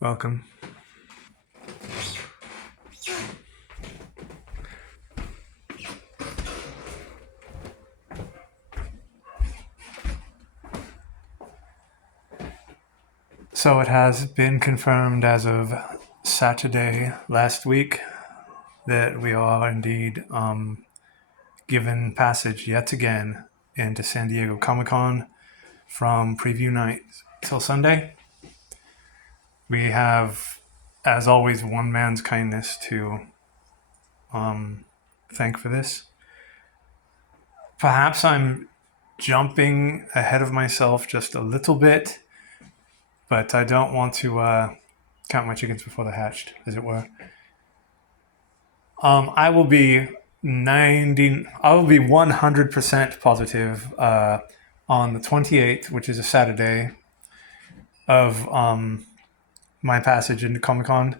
Welcome. So it has been confirmed as of Saturday last week that we are indeed given passage yet again into San Diego Comiccon from preview night till Sunday. We have, as always, one man's kindness to thank for this. Perhaps I'm jumping ahead of myself just a little bit, but I don't want to count my chickens before they're hatched, as it were. I will be 100% positive on the 28th, which is a Saturday, of my passage into Comic-Con.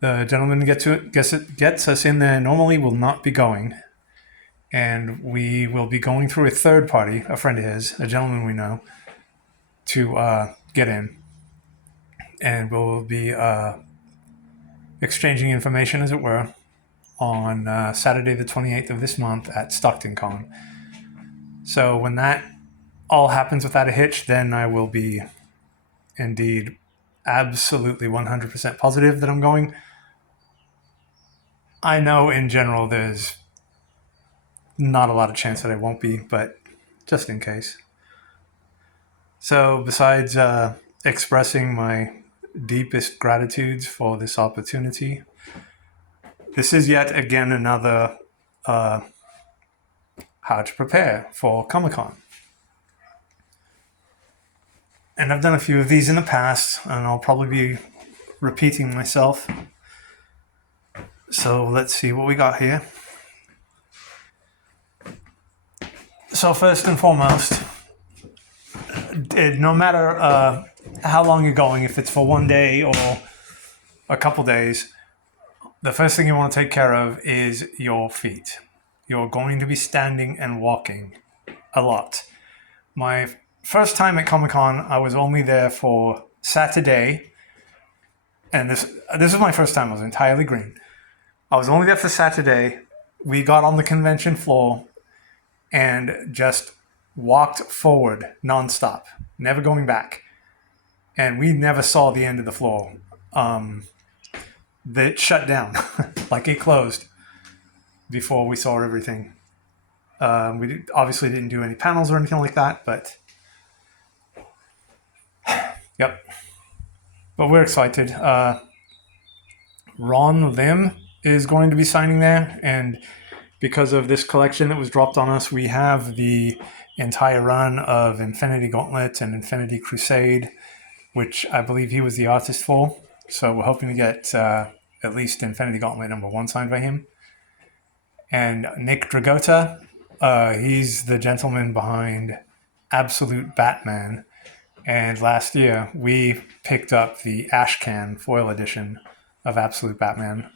The gentleman gets us in there normally will not be going, and we will be going through a third party, a friend of his, a gentleman we know, to get in, and we'll be exchanging information, as it were, on Saturday the 28th of this month at Stockton Con. So when that all happens without a hitch, then I will be indeed absolutely 100% positive that I'm going. I know in general there's not a lot of chance that I won't be, but just in case. So besides expressing my deepest gratitudes for this opportunity, this is yet again another how to prepare for Comic-Con. And I've done a few of these in the past, and I'll probably be repeating myself. So let's see what we got here. So first and foremost, no matter how long you're going, if it's for one day or a couple days, the first thing you want to take care of is your feet. You're going to be standing and walking a lot. My first time at Comic-Con, I was only there for Saturday, and this is my first time. I was entirely green. I was only there for Saturday. We got on the convention floor and just walked forward nonstop, never going back. And we never saw the end of the floor. That shut down, like it closed before we saw everything. We obviously didn't do any panels or anything like that, but yep. But we're excited. Ron Lim is going to be signing there, and because of this collection that was dropped on us, we have the entire run of Infinity Gauntlet and Infinity Crusade, which I believe he was the artist for. So we're hoping to get at least Infinity Gauntlet #1 signed by him. And Nick Dragotta, he's the gentleman behind Absolute Batman. And last year, we picked up the Ashcan foil edition of Absolute Batman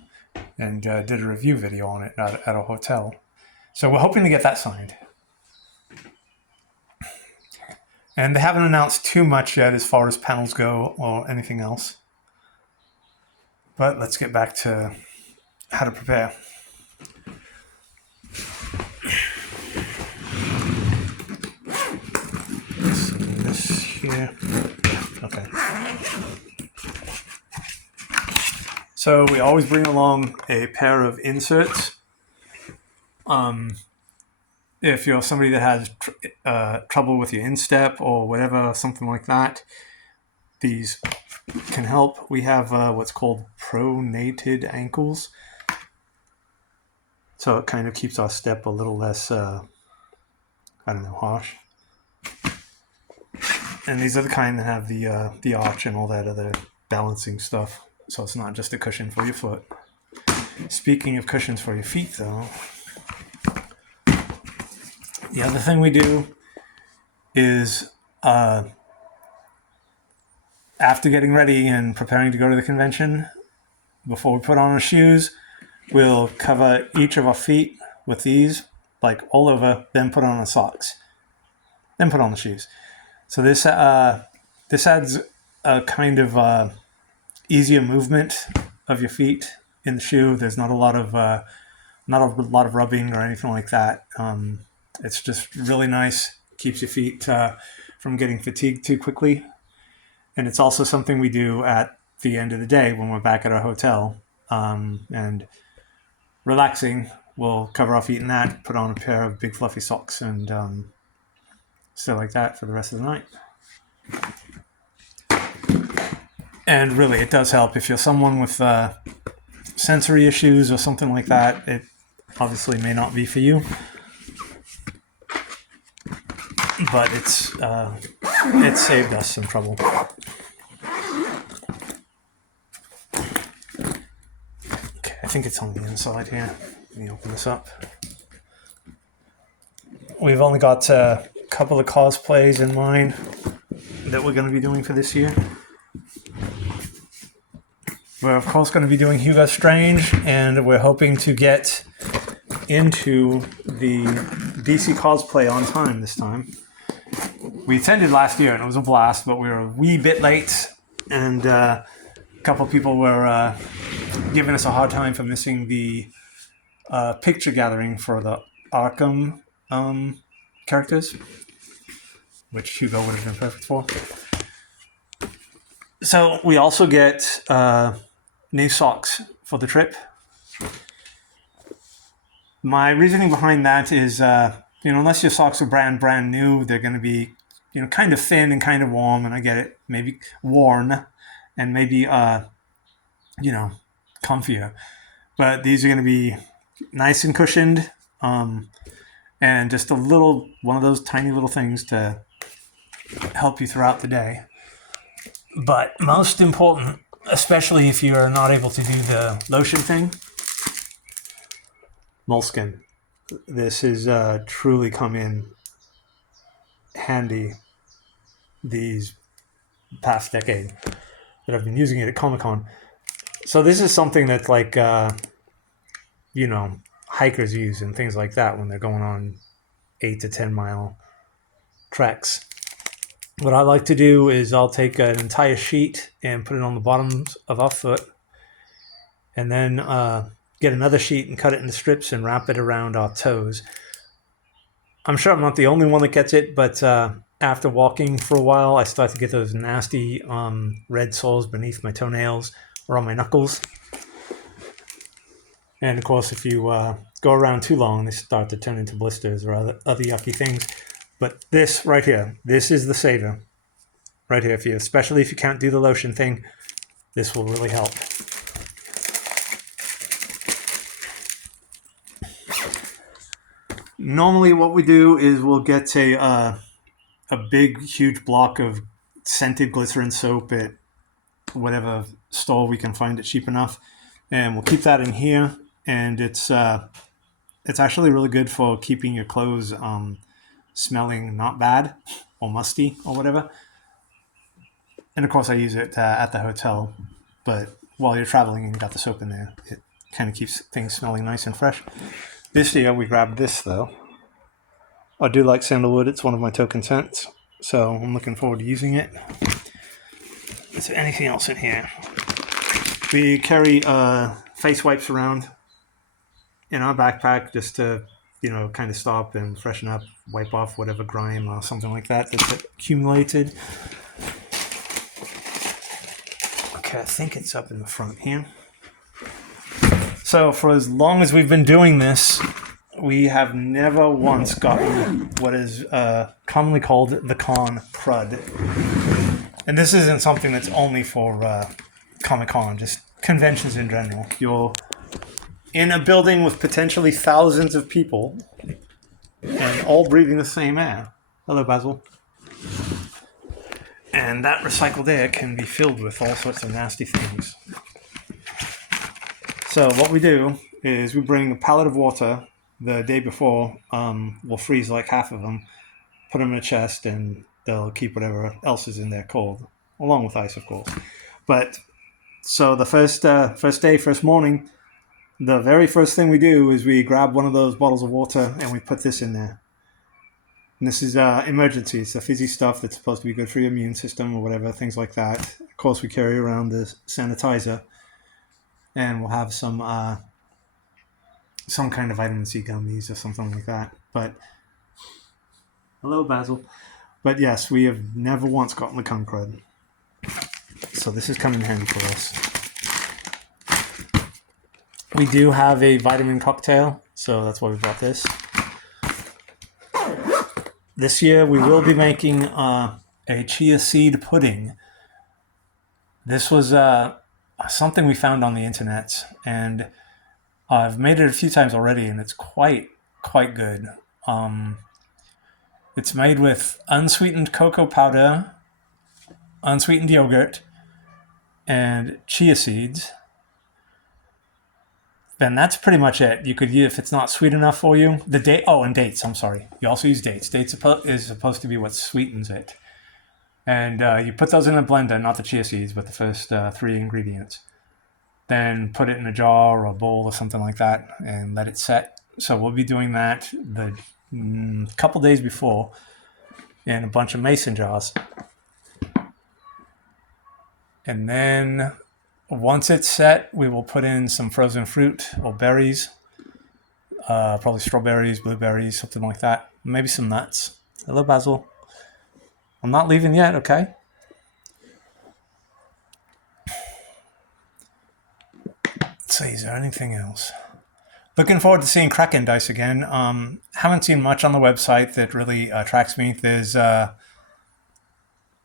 and did a review video on it at a hotel. So we're hoping to get that signed. And they haven't announced too much yet as far as panels go or anything else. But let's get back to how to prepare. This here. Okay. So we always bring along a pair of inserts. If you're somebody that has trouble with your instep or whatever, something like that, these can help. We have what's called pronated ankles. So it kind of keeps our step a little less, harsh. And these are the kind that have the arch and all that other balancing stuff. So it's not just a cushion for your foot. Speaking of cushions for your feet, though, the other thing we do is after getting ready and preparing to go to the convention, before we put on our shoes, we'll cover each of our feet with these, like all over, then put on our socks, then put on the shoes. So this adds a kind of easier movement of your feet in the shoe. There's not a lot of rubbing or anything like that. It's just really nice. Keeps your feet from getting fatigued too quickly. And it's also something we do at the end of the day when we're back at our hotel and relaxing. We'll cover our feet in that, put on a pair of big fluffy socks, and stay like that for the rest of the night. And really, it does help if you're someone with sensory issues or something like that. It obviously may not be for you, but it saved us some trouble. Okay, I think it's on the inside here. Let me open this up. We've only got a couple of cosplays in mind that we're going to be doing for this year. We're of course going to be doing Hugo Strange, and we're hoping to get into the DC cosplay on time this time. We attended last year and it was a blast, but we were a wee bit late, and a couple of people were giving us a hard time for missing the picture gathering for the Arkham characters, which Hugo would have been perfect for. So we also get new socks for the trip. My reasoning behind that is, unless your socks are brand new, they're going to be, kind of thin and kind of warm, and I get it, maybe worn, and maybe, comfier. But these are going to be nice and cushioned, and just one of those tiny little things to help you throughout the day. But most important, especially if you're not able to do the lotion thing, moleskin. This has truly come in handy these past decade that I've been using it at Comiccon. So this is something that's like, hikers use and things like that when they're going on 8 to 10 mile treks. What I like to do is I'll take an entire sheet and put it on the bottoms of our foot, and then get another sheet and cut it into strips and wrap it around our toes. I'm sure I'm not the only one that gets it, but after walking for a while, I start to get those nasty red soles beneath my toenails or on my knuckles. And of course, if you go around too long, they start to turn into blisters or other yucky things. But this right here, this is the savior right here for you, especially if you can't do the lotion thing. This will really help. Normally what we do is we'll get a big, huge block of scented glycerin soap at whatever store we can find it cheap enough. And we'll keep that in here. And it's actually really good for keeping your clothes smelling not bad or musty or whatever. And of course I use it at the hotel, but while you're traveling and you got the soap in there, it kind of keeps things smelling nice and fresh. This year we grabbed this though. I do like sandalwood, it's one of my token scents, so I'm looking forward to using it. Is there anything else in here? We carry face wipes around in our backpack just to kind of stop and freshen up, wipe off whatever grime or something like that that's accumulated. Okay, I think it's up in the front here. So for as long as we've been doing this, we have never once gotten what is commonly called the con crud. And this isn't something that's only for Comic-Con, just conventions in general. You're in a building with potentially thousands of people and all breathing the same air. Hello, Basil. And that recycled air can be filled with all sorts of nasty things. So what we do is we bring a pallet of water the day before. We'll freeze like half of them, put them in a chest, and they'll keep whatever else is in there cold, along with ice, of course. But so the first morning, the very first thing we do is we grab one of those bottles of water and we put this in there. And this is emergency. It's the fizzy stuff that's supposed to be good for your immune system or whatever, things like that. Of course, we carry around the sanitizer, and we'll have some kind of vitamin C gummies or something like that. But hello, Basil. But yes, we have never once gotten the cum crud, so this is coming in handy for us. We do have a vitamin cocktail, so that's why we bought this. This year we will be making a chia seed pudding. This was something we found on the internet, and I've made it a few times already, and it's quite good. It's made with unsweetened cocoa powder, unsweetened yogurt, and chia seeds. Then that's pretty much it. You could use, if it's not sweet enough for you, and dates. I'm sorry. You also use dates. Dates is supposed to be what sweetens it. And you put those in a blender, not the chia seeds, but the first 3 ingredients. Then put it in a jar or a bowl or something like that and let it set. So we'll be doing that the couple days before in a bunch of mason jars. And then once it's set, we will put in some frozen fruit or berries, probably strawberries, blueberries, something like that. Maybe some nuts. Hello, Basil. I'm not leaving yet, okay? Let's see, is there anything else? Looking forward to seeing Kraken dice again. Haven't seen much on the website that really attracts me. There's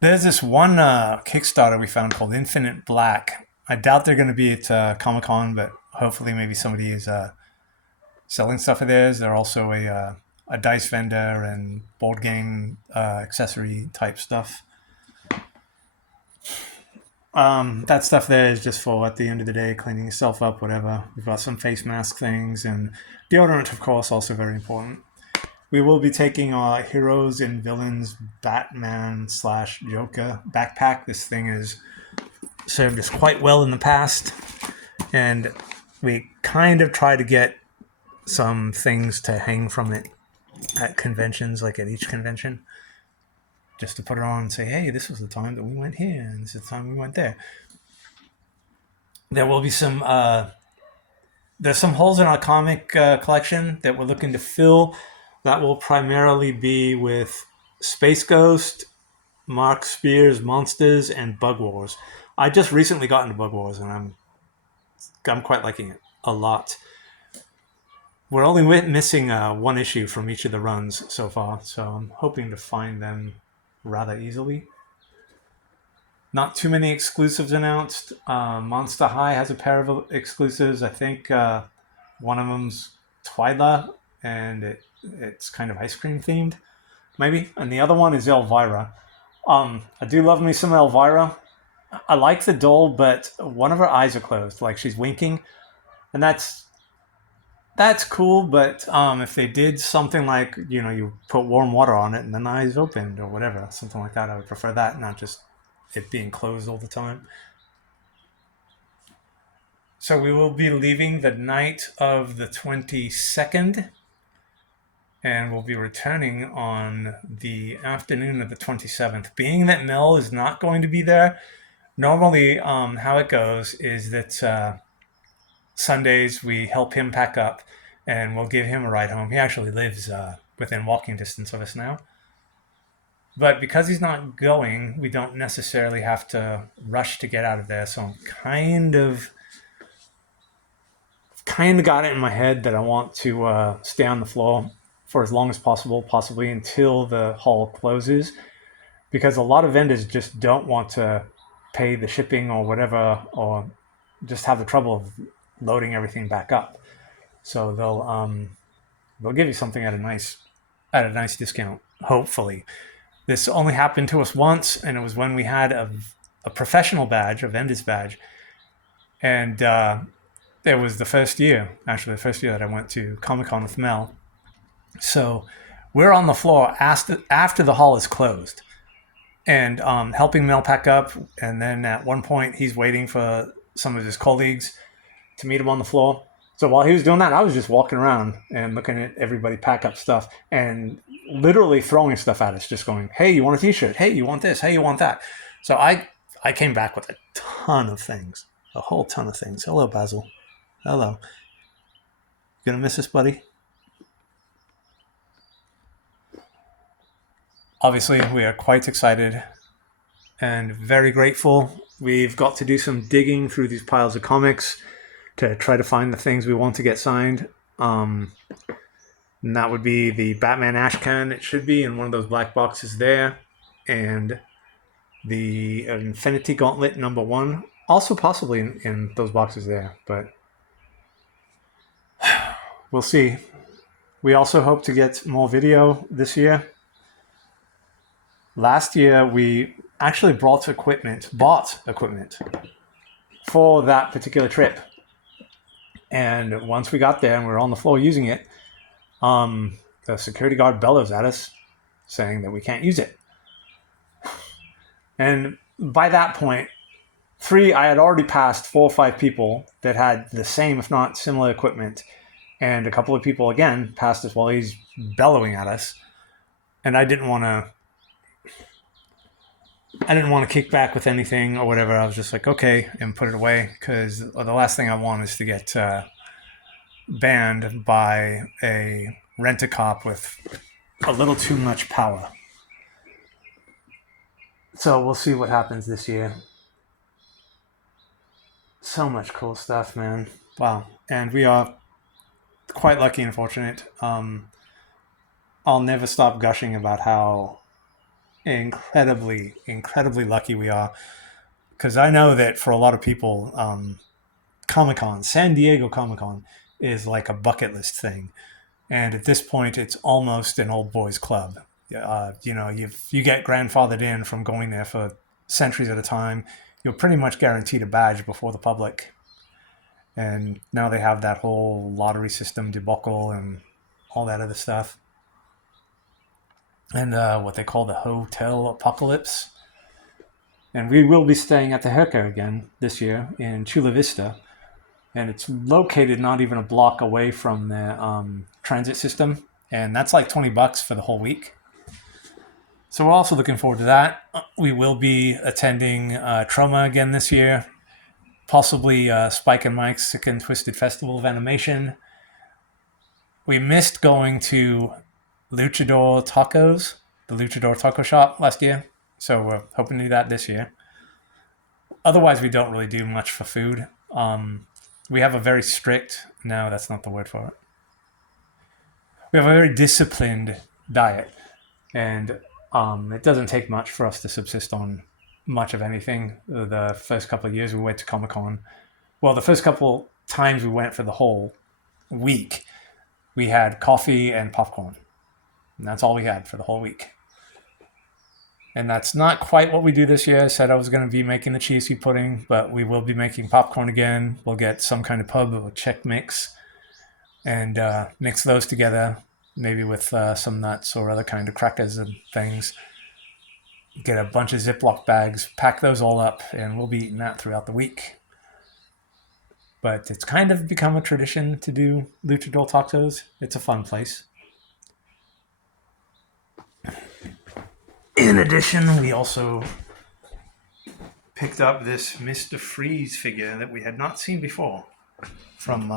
this one Kickstarter we found called Infinite Black. I doubt they're going to be at Comiccon, but hopefully maybe somebody is selling stuff of theirs. They're also a dice vendor and board game accessory type stuff. That stuff there is just for, at the end of the day, cleaning yourself up, whatever. We've got some face mask things, and deodorant, of course, also very important. We will be taking our Heroes and Villains Batman/Joker backpack. This thing has served us quite well in the past, and we kind of try to get some things to hang from it at conventions, like at each convention, just to put it on and say, hey, this was the time that we went here, and this is the time we went there. There will be some there's some holes in our comic collection that we're looking to fill. That will primarily be with Space Ghost, Mark Spears Monsters, and Bug Wars. I just recently got into Bug Wars, and I'm quite liking it a lot. We're only missing one issue from each of the runs so far, so I'm hoping to find them rather easily. Not too many exclusives announced. Monster High has a pair of exclusives. I think one of them's Twyla, and it's kind of ice cream themed, maybe. And the other one is Elvira. I do love me some Elvira. I like the doll, but one of her eyes are closed, like she's winking, and that's cool. But if they did something like, you put warm water on it and then the eyes opened or whatever, something like that, I would prefer that, not just it being closed all the time. So we will be leaving the night of the 22nd, and we'll be returning on the afternoon of the 27th. Being that Mel is not going to be there, normally how it goes is that Sundays we help him pack up, and we'll give him a ride home. He actually lives within walking distance of us now. But because he's not going, we don't necessarily have to rush to get out of there. So I'm kind of got it in my head that I want to stay on the floor for as long as possible, possibly until the hall closes, because a lot of vendors just don't want to pay the shipping or whatever, or just have the trouble of loading everything back up. So they'll give you something at a nice discount, hopefully. This only happened to us once, and it was when we had a professional badge, a vendor's badge. And it was the first year that I went to Comic-Con with Mel. So we're on the floor after the hall is closed, and helping Mel pack up. And then at one point, he's waiting for some of his colleagues to meet him on the floor. So while he was doing that, I was just walking around and looking at everybody pack up stuff and literally throwing stuff at us, just going, "Hey, you want a T-shirt? Hey, you want this? Hey, you want that?" So I came back with a ton of things, a whole ton of things. Hello, Basil. Hello. Gonna miss us, buddy? Obviously, we are quite excited and very grateful. We've got to do some digging through these piles of comics to try to find the things we want to get signed. And that would be the Batman Ashcan. It should be in one of those black boxes there. And the Infinity Gauntlet #1, also possibly in those boxes there. But we'll see. We also hope to get more video this year. Last year, we actually bought equipment for that particular trip. And once we got there and we were on the floor using it, the security guard bellows at us saying that we can't use it. And by that point, I had already passed 4 or 5 people that had the same, if not similar equipment. And a couple of people, again, passed us while he's bellowing at us. And I didn't want to kick back with anything or whatever. I was just like, okay, and put it away, because the last thing I want is to get banned by a rent-a-cop with a little too much power. So we'll see what happens this year. So much cool stuff, man. Wow. And we are quite lucky and fortunate. I'll never stop gushing about how incredibly lucky we are, because I know that for a lot of people, Comic-Con, San Diego Comic-Con, is like a bucket list thing, and at this point it's almost an old boys club. You get grandfathered in from going there for centuries at a time. You're pretty much guaranteed a badge before the public, and now they have that whole lottery system debacle and all that other stuff. And what they call the hotel apocalypse. And we will be staying at the Herca again this year in Chula Vista. And it's located not even a block away from the transit system. And that's like $20 for the whole week. So we're also looking forward to that. We will be attending Troma again this year. Possibly Spike and Mike's Sick and Twisted Festival of Animation. We missed going to Luchador Tacos, the Luchador Taco Shop last year. So we're hoping to do that this year. Otherwise, we don't really do much for food. We have a very strict, no, that's not the word for it. We have a very disciplined diet. And it doesn't take much for us to subsist on much of anything. The first couple of years we went to Comic-Con. Well, the first couple times we went for the whole week, we had coffee and popcorn. And that's all we had for the whole week. And that's not quite what we do this year. I said I was going to be making the cheesy pudding, but we will be making popcorn again. We'll get some kind of pub or Czech mix and mix those together, maybe with some nuts or other kind of crackers and things. Get a bunch of Ziploc bags, pack those all up, and we'll be eating that throughout the week. But it's kind of become a tradition to do Luchador Tacos. It's a fun place. In addition, we also picked up this Mr. Freeze figure that we had not seen before from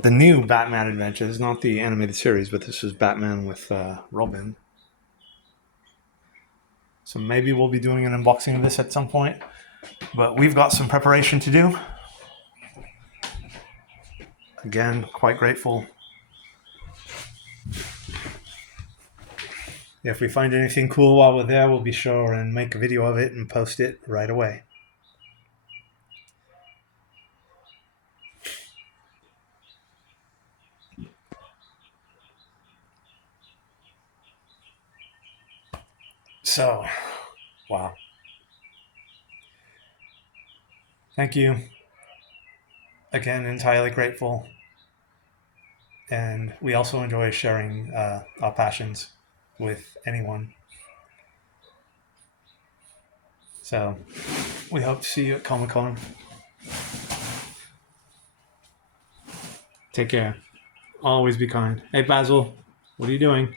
the new Batman Adventures, not the animated series, but this is Batman with Robin. So maybe we'll be doing an unboxing of this at some point, but we've got some preparation to do. Again, quite grateful. If we find anything cool while we're there, we'll be sure and make a video of it and post it right away. So, wow. Thank you. Again, entirely grateful. And we also enjoy sharing our passions with anyone. So we hope to see you at Comic-Con. Take care. Always be kind. Hey, Basil, what are you doing?